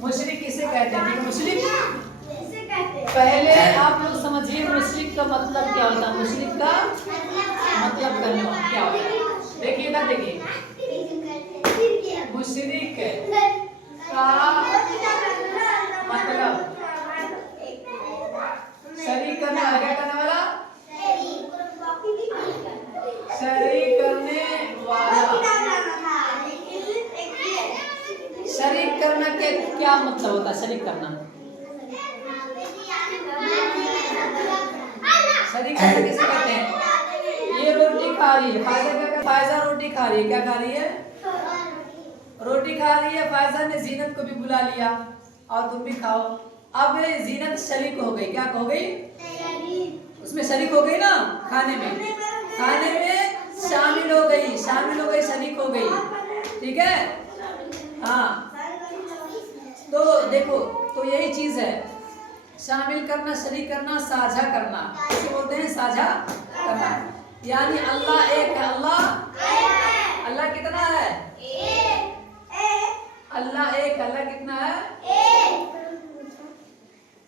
مشرک کسے کہتے ہیں؟ مشرک پہلے آپ لوگ سمجھیے مشرک کا مطلب کیا ہوتا ہے، مشرک کا مطلب کرنے والا کیا ہوتا ہے؟ دیکھیے ادھر دیکھیے، مشرک کا مطلب شریک کرنے والا، کیا کرنے والا؟ شریک کرنے والا۔ شریک کرنا کے کیا مطلب ہوتا ہے؟ شریک کرنا، شریک کرنا کسے کہتے ہیں؟ یہ روٹی کھا رہی ہے، فائزہ روٹی کھا رہی ہے، کیا کھا رہی ہے؟ روٹی کھا رہی ہے۔ فائزہ نے زینت کو بھی بلا لیا اور تم بھی کھاؤ۔ اب زینت شریک ہو گئی، کیا ہو گئی؟ اس میں شریک ہو گئی نا، کھانے میں شامل ہو گئی، شریک ہو گئی، ٹھیک ہے؟ ہاں تو دیکھو، تو یہی چیز ہے، شامل کرنا، شریک کرنا، ساجھا کرنا، اسے بولتے ہیں ساجھا کرنا۔ یعنی اللہ ایک ہے، اللہ کتنا ہے؟ اللہ ایک، اللہ کتنا ہے؟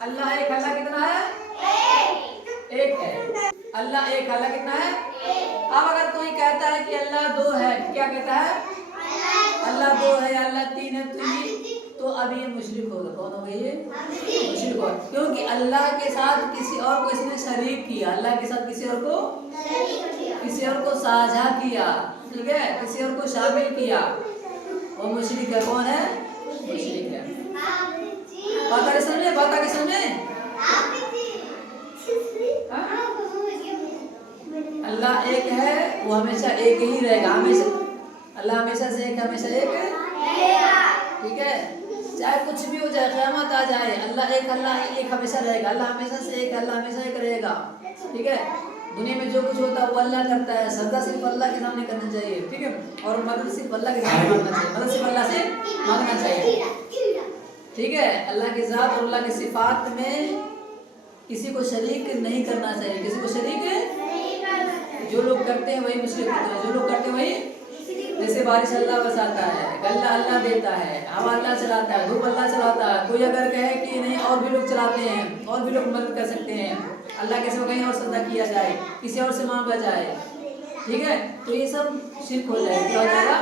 اللہ ایک، اللہ کتنا ہے؟ ایک ہے۔ اللہ ایک، اللہ کتنا ہے؟ اب اگر کوئی کہتا ہے کہ اللہ دو ہے، کیا کہتا ہے؟ اللہ دو ہے، اللہ تین ہے، تو اب یہ مشرک ہوگا۔ کون ہوگا یہ؟ مشرک ہوگا، کیونکہ اللہ کے ساتھ کسی اور کو اس نے شریک کیا، اللہ کے ساتھ کسی اور کو ساجھا کیا، ٹھیک ہے، کسی اور کو شامل کیا، وہ مشرک ہے۔ کون ہے؟ مشرک ہے۔ بات آگے سمجھے؟ اللہ ایک ہے، وہ ہمیشہ ایک ہی رہے گا، ہمیشہ اللہ ہمیشہ سے ایک، ہمیشہ ایک ہے، ٹھیک ہے؟ چاہے کچھ بھی ہو جائے، قیامت آ جائے، اللہ ایک ہمیشہ رہے گا، اللہ ہمیشہ سے ایک، اللہ ہمیشہ ایک رہے گا، ٹھیک ہے؟ دنیا میں جو کچھ ہوتا ہے وہ اللہ کرتا ہے، سجدہ صرف اللہ کے سامنے کرنا چاہیے، ٹھیک ہے؟ اور مدد صرف اللہ کے سامنے مانگنا چاہیے، مدد صرف اللہ سے مانگنا چاہیے، ٹھیک ہے؟ اللہ کی ذات اور اللہ کی صفات میں کسی کو شریک نہیں کرنا چاہیے، کسی کو شریک جو لوگ کرتے ہیں وہی مشرک ہوتے ہیں، جو لوگ کرتے ہیں وہی، جیسے بارش اللہ برساتا ہے، غلہ اللہ دیتا ہے، ہوا اللہ چلاتا ہے، دھوپ اللہ چلاتا ہے، کوئی اگر کہے کہ نہیں اور بھی لوگ چلاتے ہیں، اور بھی لوگ مدد کر سکتے ہیں، اللہ کے سوا کہیں اور سجدہ کیا جائے، کسی اور سے مانگا جائے، ٹھیک ہے؟ تو یہ سب شرک ہو جائے گا، کیا ہو جائے گا؟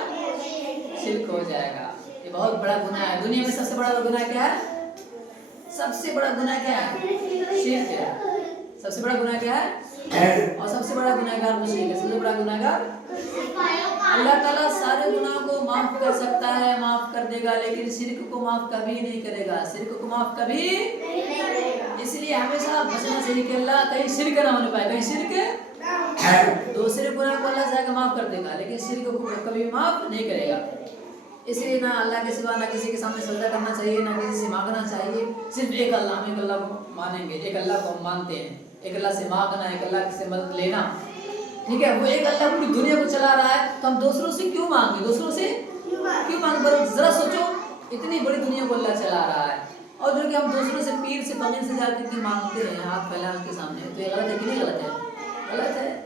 شرک ہو جائے گا۔ یہ بہت بڑا گناہ ہے، دنیا میں سب سے بڑا گناہ کیا ہے؟ سب سے بڑا گناہ کیا ہے؟ شرک ہے۔ سب سے بڑا گناہ کیا ہے؟ اور سب سے بڑا گنہگار مشرک ہے، سب سے بڑا گنہگار۔ اللہ تعالیٰ سارے گناہوں کو معاف کر سکتا ہے، معاف کر دے گا، لیکن شرک کو معاف کبھی نہیں کرے گا، شرک کو معاف کبھی اس لیے ہمیشہ بچنا چاہیے کہ اللہ کہیں شرک نہ ہونے پائے، کہیں شرک دوسرے گناہ کو اللہ چاہے گا معاف کر دے گا، لیکن شرک کو کبھی معاف نہیں کرے گا۔ اس لیے نہ اللہ کے سوا نہ کسی کے سامنے سجدہ کرنا چاہیے، نہ کسی سے مانگنا چاہیے، صرف ایک اللہ، ہم ایک اللہ کو مانیں گے، ایک اللہ کو ہم مانتے ہیں، ایک اللہ سے مانگنا، ایک اللہ سے مدد لینا، ٹھیک ہے؟ وہ ایک اللہ پوری دنیا کو چلا رہا ہے، تو ہم دوسروں سے کیوں مانگیں؟ ذرا سوچو، اتنی بڑی دنیا کو اللہ چلا رہا ہے، اور جو کہ ہم دوسروں سے، پیر سے، فقیر سے جا کے مانگتے ہیں ہاتھ پھیلا کے سامنے، تو یہ غلط ہے کہ نہیں غلط ہے؟ غلط ہے۔